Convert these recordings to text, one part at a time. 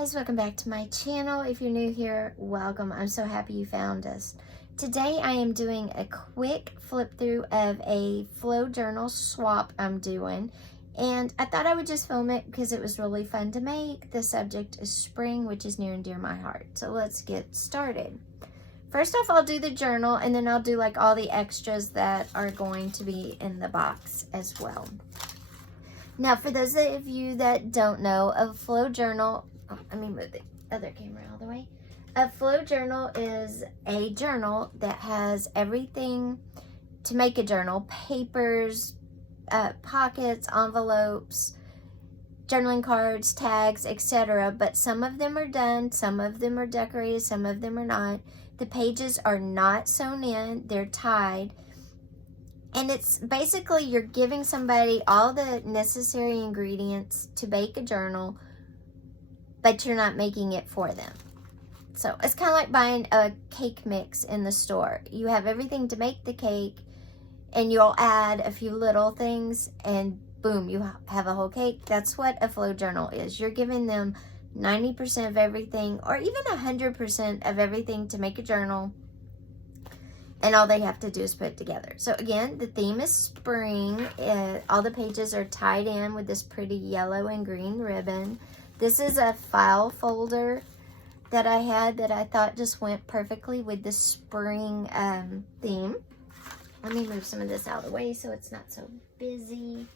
guys, welcome back to my channel. If you're new here, welcome. I'm so happy you found us. Today I am doing a quick flip through of a flow journal swap I'm doing, and I thought I would just film it because it was really fun to make. The subject is spring, which is near and dear to my heart. So let's get started. First off, I'll do the journal, and then I'll do like all the extras that are going to be in the box as well. Now, for those of you that don't know, a flow journal, let me move the other camera all the way. A flow journal is a journal that has everything to make a journal: papers, pockets, envelopes, journaling cards, tags, etc. But some of them are done, some of them are decorated, some of them are not. The pages are not sewn in, they're tied. And it's basically you're giving somebody all the necessary ingredients to bake a journal, but you're not making it for them. So it's kind of like buying a cake mix in the store. You have everything to make the cake, and you'll add a few little things, and boom, you have a whole cake. That's what a flow journal is. You're giving them 90% of everything, or even 100% of everything to make a journal, and all they have to do is put it together. So again, the theme is spring. All the pages are tied in with this pretty yellow and green ribbon. This is a file folder that I had that I thought just went perfectly with the spring theme. Let me move some of this out of the way so it's not so busy.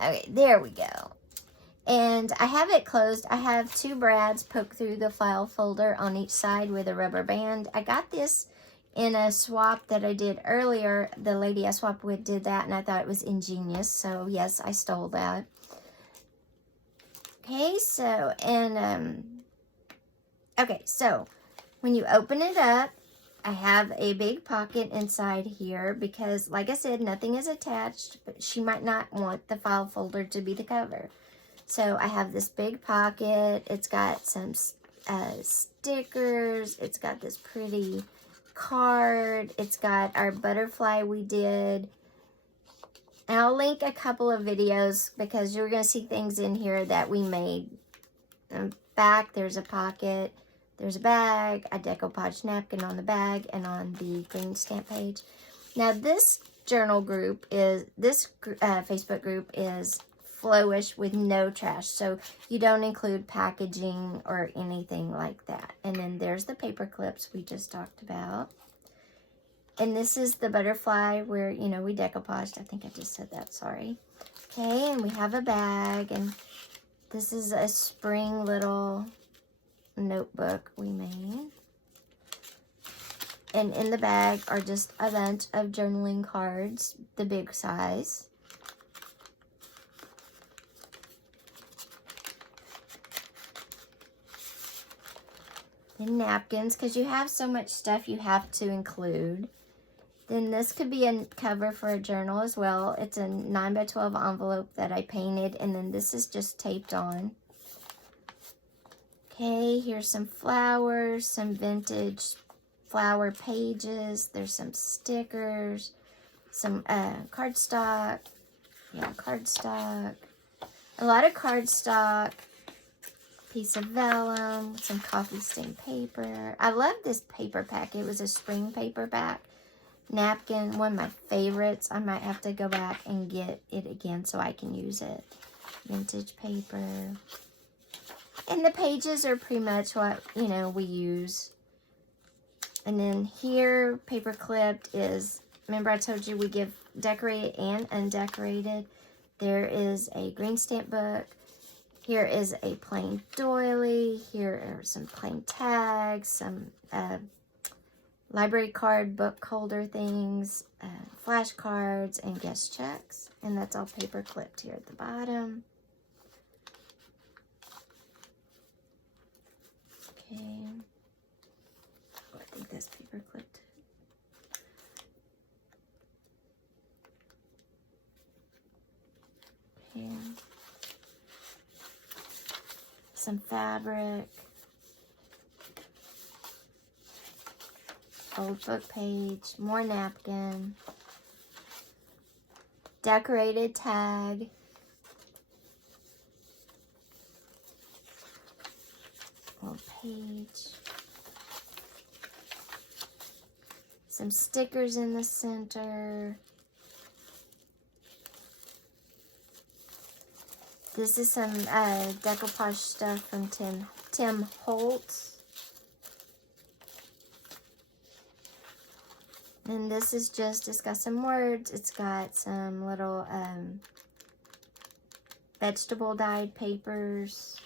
Okay, there we go. And I have it closed. I have two brads poked through the file folder on each side with a rubber band. I got this in a swap that I did earlier. The lady I swapped with did that, and I thought it was ingenious. So yes, I stole that. Okay, so, okay, so when you open it up, I have a big pocket inside here because, like I said, nothing is attached, but she might not want the file folder to be the cover. So I have this big pocket. It's got some stickers. It's got this pretty card. It's got our butterfly we did. And I'll link a couple of videos because you're going to see things in here that we made. In back, there's a pocket. There's a bag, a decoupage napkin on the bag, and on the green stamp page. Now, this journal group is, Facebook group is Flowish with no trash, so you don't include packaging or anything like that. And then there's the paper clips we just talked about, and this is the butterfly where, you know, we decoupaged. I think I just said that, sorry. Okay, and we have a bag, and this is a spring little notebook we made, and in the bag are just a bunch of journaling cards, the big size. And napkins, because you have so much stuff you have to include. Then this could be a cover for a journal as well. It's a 9x12 envelope that I painted, and then this is just taped on. Okay, here's some flowers, some vintage flower pages. There's some stickers, some cardstock. Yeah, cardstock. A lot of cardstock. Piece of vellum, some coffee stained paper. I love this paper pack. It was a spring paper pack. Napkin, one of my favorites. I might have to go back and get it again so I can use it. Vintage paper. And the pages are pretty much what, you know, we use. And then here, paper clipped is, remember I told you we give decorated and undecorated. There is a green stamp book. Here is a plain doily. Here are some plain tags, some library card, book holder things, flashcards, and guest checks. And that's all paper clipped here at the bottom. Okay. Oh, I think that's paper clipped. Okay. Some fabric, old book page, more napkin, decorated tag, page. Some stickers in the center. This is some decoupage stuff from Tim Holtz. And this is just, it's got some words. It's got some little vegetable dyed papers.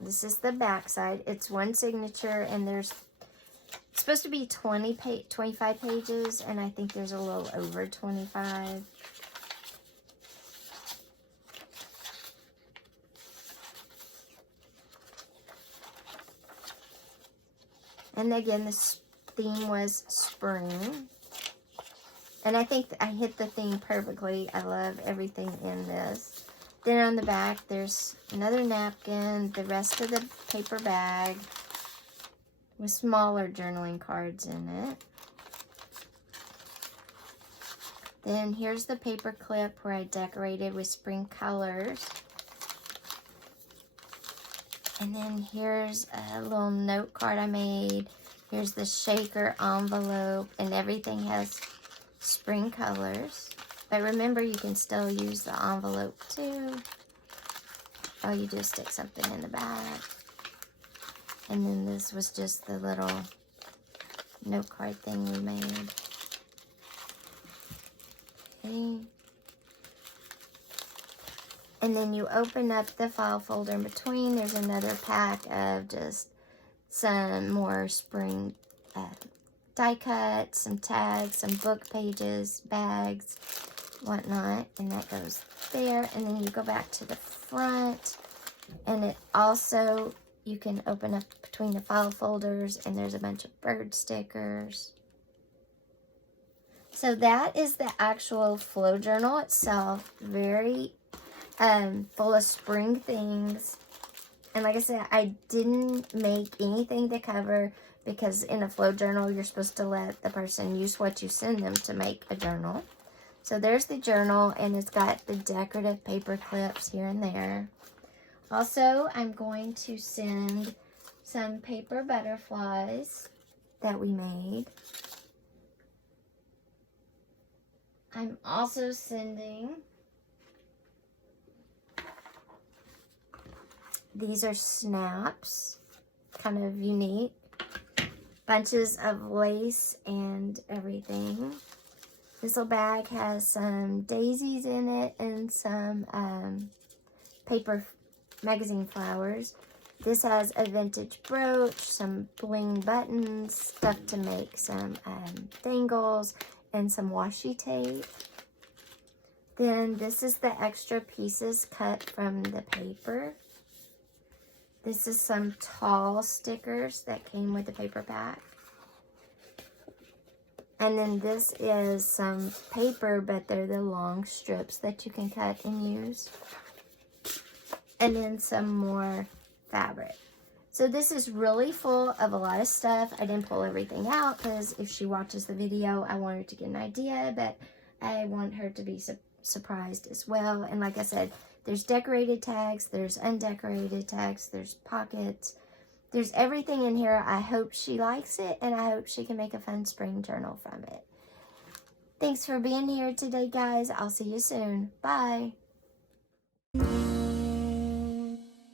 This is the back side. It's one signature, and it's supposed to be 25 pages, and I think there's a little over 25. And again, this theme was spring. And I think I hit the theme perfectly. I love everything in this. Then on the back, there's another napkin, the rest of the paper bag with smaller journaling cards in it. Then here's the paper clip where I decorated with spring colors. And then here's a little note card I made. Here's the shaker envelope, and everything has spring colors. But remember, you can still use the envelope too. Or you just stick something in the back. And then this was just the little note card thing we made. Okay. And then you open up the file folder in between. There's another pack of just some more spring die cuts, some tags, some book pages, bags, whatnot. And that goes there. And then you go back to the front. And it also, you can open up between the file folders, and there's a bunch of bird stickers. So that is the actual flow journal itself. Very full of spring things. And like I said, I didn't make anything to cover, because in a flow journal, you're supposed to let the person use what you send them to make a journal. So there's the journal, and it's got the decorative paper clips here and there. Also, I'm going to send some paper butterflies that we made. I'm also sending, these are snaps, kind of unique, bunches of lace and everything. This little bag has some daisies in it and some paper magazine flowers. This has a vintage brooch, some bling buttons, stuff to make some dangles, and some washi tape. Then this is the extra pieces cut from the paper. This is some tall stickers that came with the paper pack. And then this is some paper, but they're the long strips that you can cut and use. And then some more fabric. So this is really full of a lot of stuff. I didn't pull everything out because if she watches the video, I want her to get an idea, but I want her to be surprised as well. And like I said, there's decorated tags, there's undecorated tags, there's pockets, there's everything in here. I hope she likes it, and I hope she can make a fun spring journal from it. Thanks for being here today, guys. I'll see you soon. Bye.